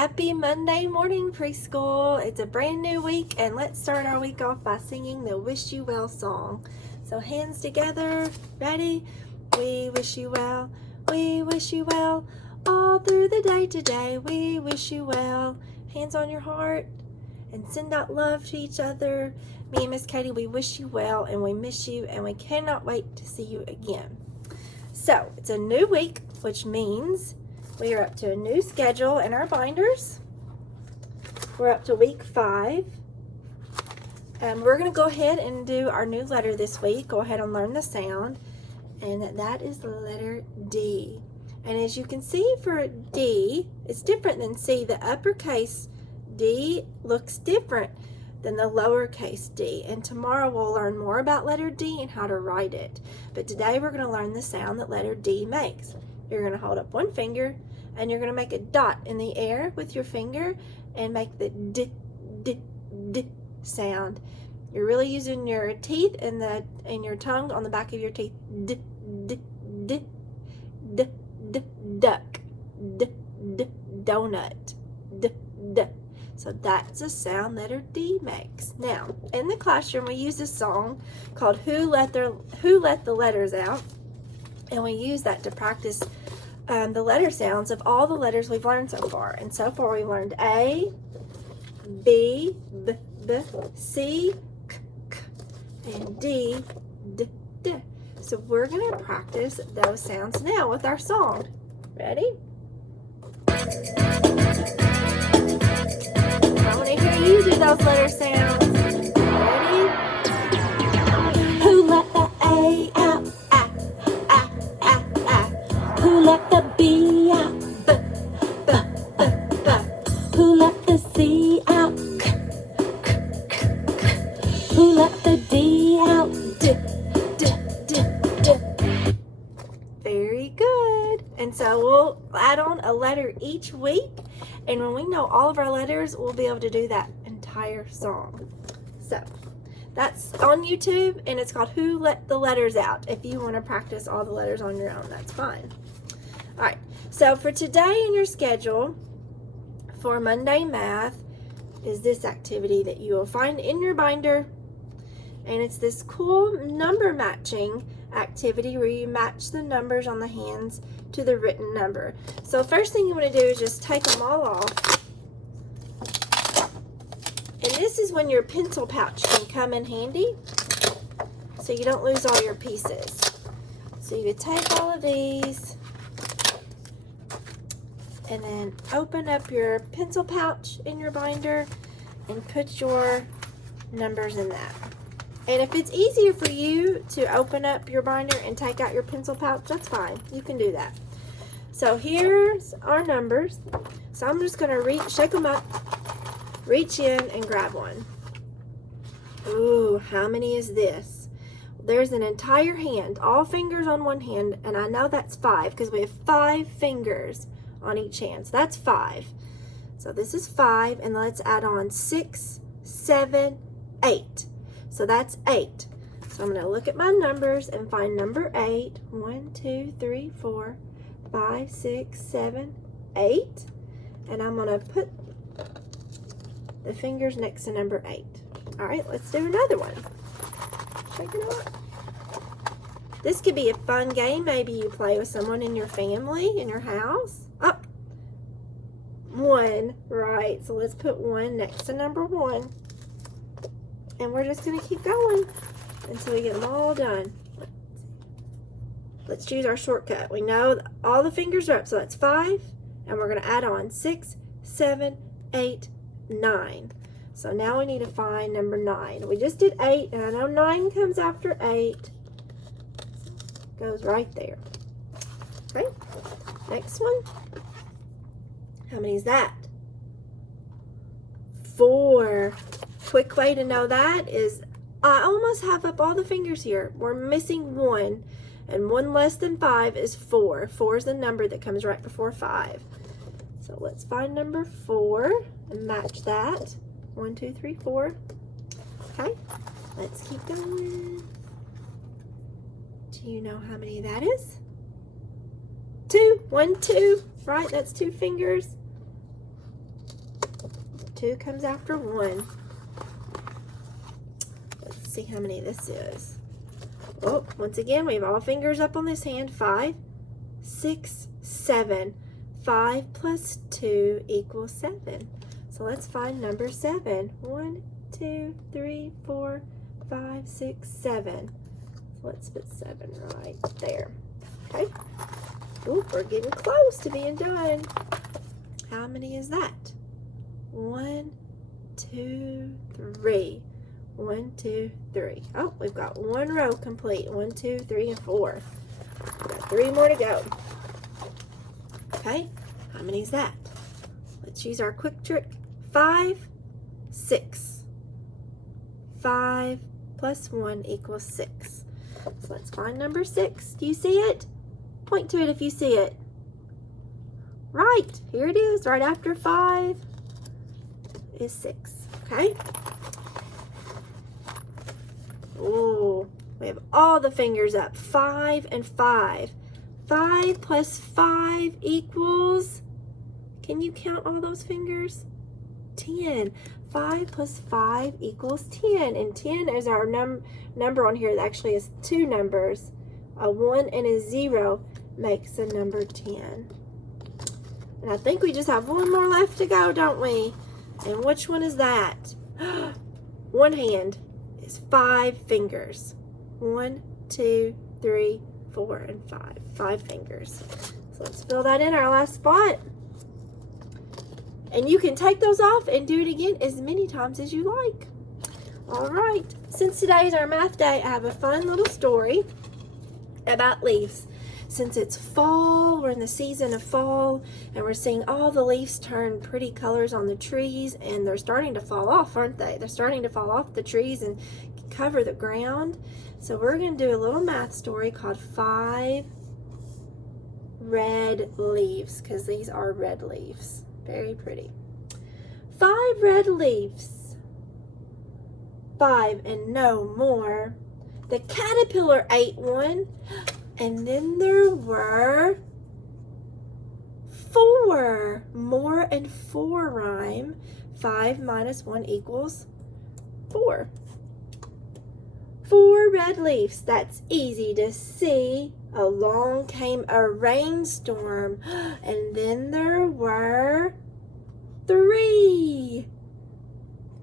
Happy Monday morning, preschool. It's a brand new week, and let's start our week off by singing the Wish You Well song. So hands together, ready? We wish you well, we wish you well, all through the day today, we wish you well. Hands on your heart, and send out love to each other. Me and Miss Katie, we wish you well, and we miss you, and we cannot wait to see you again. So, it's a new week, which means we are up to a new schedule in our binders. We're up to week 5. And we're going to go ahead and do our new letter this week. Go ahead and learn the sound. And that is the letter D. And as you can see for D, it's different than C. The uppercase D looks different than the lowercase d. And tomorrow we'll learn more about letter D and how to write it. But today we're going to learn the sound that letter D makes. You're going to hold up one finger and you're going to make a dot in the air with your finger and make the d, d, d sound. You're really using your teeth and your tongue on the back of your teeth. D, d, d, d, d, duck, d, d, donut, d, d. So that's a sound letter D makes. Now, in the classroom, we use a song called Who Let the Letters Out, and we use that to practice the letter sounds of all the letters we've learned so far. And so far, we've learned A, B, B, B, C, K, K, and D, D, D. So we're going to practice those sounds now with our song. Ready? I want to hear you do those letter sounds. Ready? Who let the A out? Ah, ah, ah, ah. Who let the B out? B, b, b, b. Who let the C out? K, k, k, k. Who let the D out? D, d, d, d. Very good. And so we'll add on a letter each week. And when we know all of our letters, we'll be able to do that entire song. So that's on YouTube, and it's called Who Let the Letters Out. If you want to practice all the letters on your own, that's fine. All right, so for today in your schedule, for Monday Math, is this activity that you will find in your binder. And it's this cool number matching activity where you match the numbers on the hands to the written number. So first thing you want to do is just take them all off. And this is when your pencil pouch can come in handy, so you don't lose all your pieces. So you would take all of these and then open up your pencil pouch in your binder and put your numbers in that. And if it's easier for you to open up your binder and take out your pencil pouch, that's fine. You can do that. So here's our numbers. So I'm just going to shake them up, reach in, and grab one. Ooh, how many is this? There's an entire hand, all fingers on one hand, and I know that's 5 because we have 5 fingers on each hand. So that's 5. So this is 5, and let's add on 6, 7, 8. So that's 8. So I'm going to look at my numbers and find number 8. 1, 2, 3, 4, 5, 6, 7, 8. And I'm going to put the fingers next to number 8. All right, let's do another one. Shake it up. This could be a fun game. Maybe you play with someone in your family, in your house. Oh, 1, right. So let's put 1 next to number 1. And we're just going to keep going until we get them all done. Let's choose our shortcut. We know all the fingers are up, so that's 5. And we're going to add on 6, 7, 8, 9. So now we need to find number 9. We just did 8, and I know 9 comes after 8. Goes right there. Okay, next one. How many is that? 4. Quick way to know that is I almost have up all the fingers here. We're missing 1, and 1 less than 5 is 4. 4 is the number that comes right before 5. So let's find number 4 and match that. 1, 2, 3, 4. Okay, let's keep going. Do you know how many that is? 2. 1, 2. Right, that's 2 fingers. 2 comes after 1. Let's see how many this is. Oh, once again, we have all fingers up on this hand. 5, 6, 7. 5 plus 2 equals 7. So let's find number 7. 1, 2, 3, 4, 5, 6, 7. So let's put 7 right there. Okay. Ooh, we're getting close to being done. How many is that? 1, 2, 3. 1, 2, 3. Oh, we've got 1 row complete. 1, 2, 3, and 4. We've got 3 more to go. Okay, how many is that? Let's use our quick trick. 5, 6. 5 plus 1 equals 6. So let's find number 6. Do you see it? Point to it if you see it. Right, here it is. Right after 5 is 6. Okay. Oh, we have all the fingers up. 5 and 5. 5 plus 5 equals, can you count all those fingers? 10. 5 plus 5 equals 10. And 10 is our number on here that actually is 2 numbers. A 1 and a 0 makes the number 10. And I think we just have 1 more left to go, don't we? And which one is that? One hand is 5 fingers. 1, 2, 3, 4, and 5. 5 fingers. So let's fill that in our last spot. And you can take those off and do it again as many times as you like. All right. Since today is our math day, I have a fun little story about leaves. Since it's fall, we're in the season of fall, and we're seeing all the leaves turn pretty colors on the trees, and they're starting to fall off, aren't they? They're starting to fall off the trees and cover the ground. So we're going to do a little math story called 5 Red Leaves, because these are red leaves. Very pretty. 5 red leaves. 5 and no more. The caterpillar ate one. And then there were 4. More and 4 rhyme. 5 minus 1 equals 4. 4 red leaves. That's easy to see. Along came a rainstorm. And then there were 3.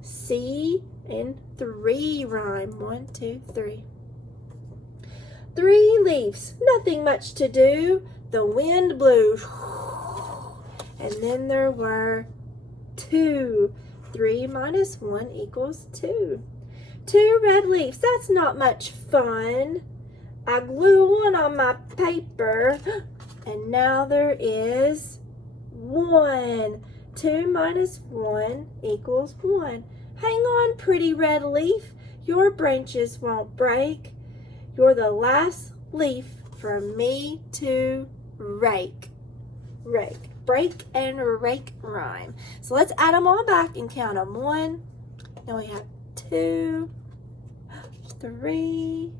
See and 3 rhyme. 1, 2, 3. 3 leaves, nothing much to do. The wind blew. And then there were 2. 3 minus 1 equals 2. 2 red leaves, that's not much fun. I glue one on my paper. And now there is 1. 2 minus 1 equals 1. Hang on, pretty red leaf. Your branches won't break. You're the last leaf for me to rake. Rake. Break and rake rhyme. So let's add them all back and count them. 1. Now we have 2, 3,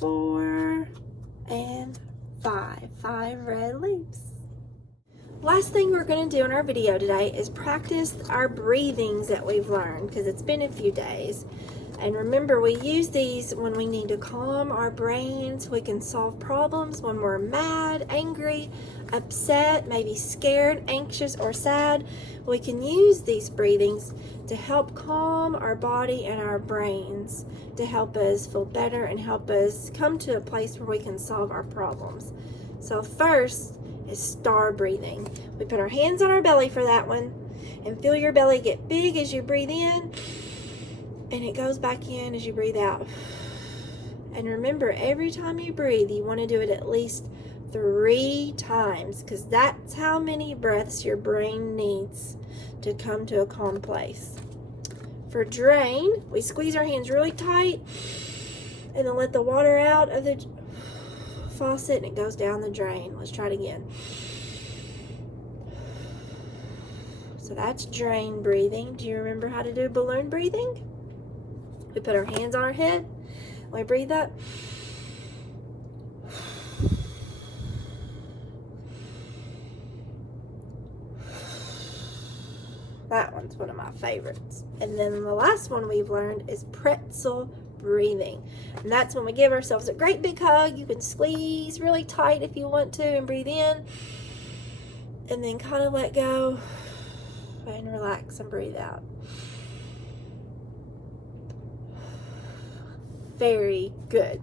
4, and 5. 5 red leaves. Last thing we're going to do in our video today is practice our breathings that we've learned, because it's been a few days. And remember, we use these when we need to calm our brains. We can solve problems when we're mad, angry, upset, maybe scared, anxious, or sad. We can use these breathings to help calm our body and our brains, to help us feel better and help us come to a place where we can solve our problems. So first is star breathing. We put our hands on our belly for that one, and feel your belly get big as you breathe in. And it goes back in as you breathe out. And remember, every time you breathe, you want to do it at least 3 times, because that's how many breaths your brain needs to come to a calm place. For drain, we squeeze our hands really tight and then let the water out of the faucet and it goes down the drain. Let's try it again. So that's drain breathing. Do you remember how to do balloon breathing? We put our hands on our head, we breathe up, That one's one of my favorites. And then the last one we've learned is pretzel breathing. And that's when we give ourselves a great big hug. You can squeeze really tight if you want to and breathe in. And then kind of let go and relax and breathe out. Very good.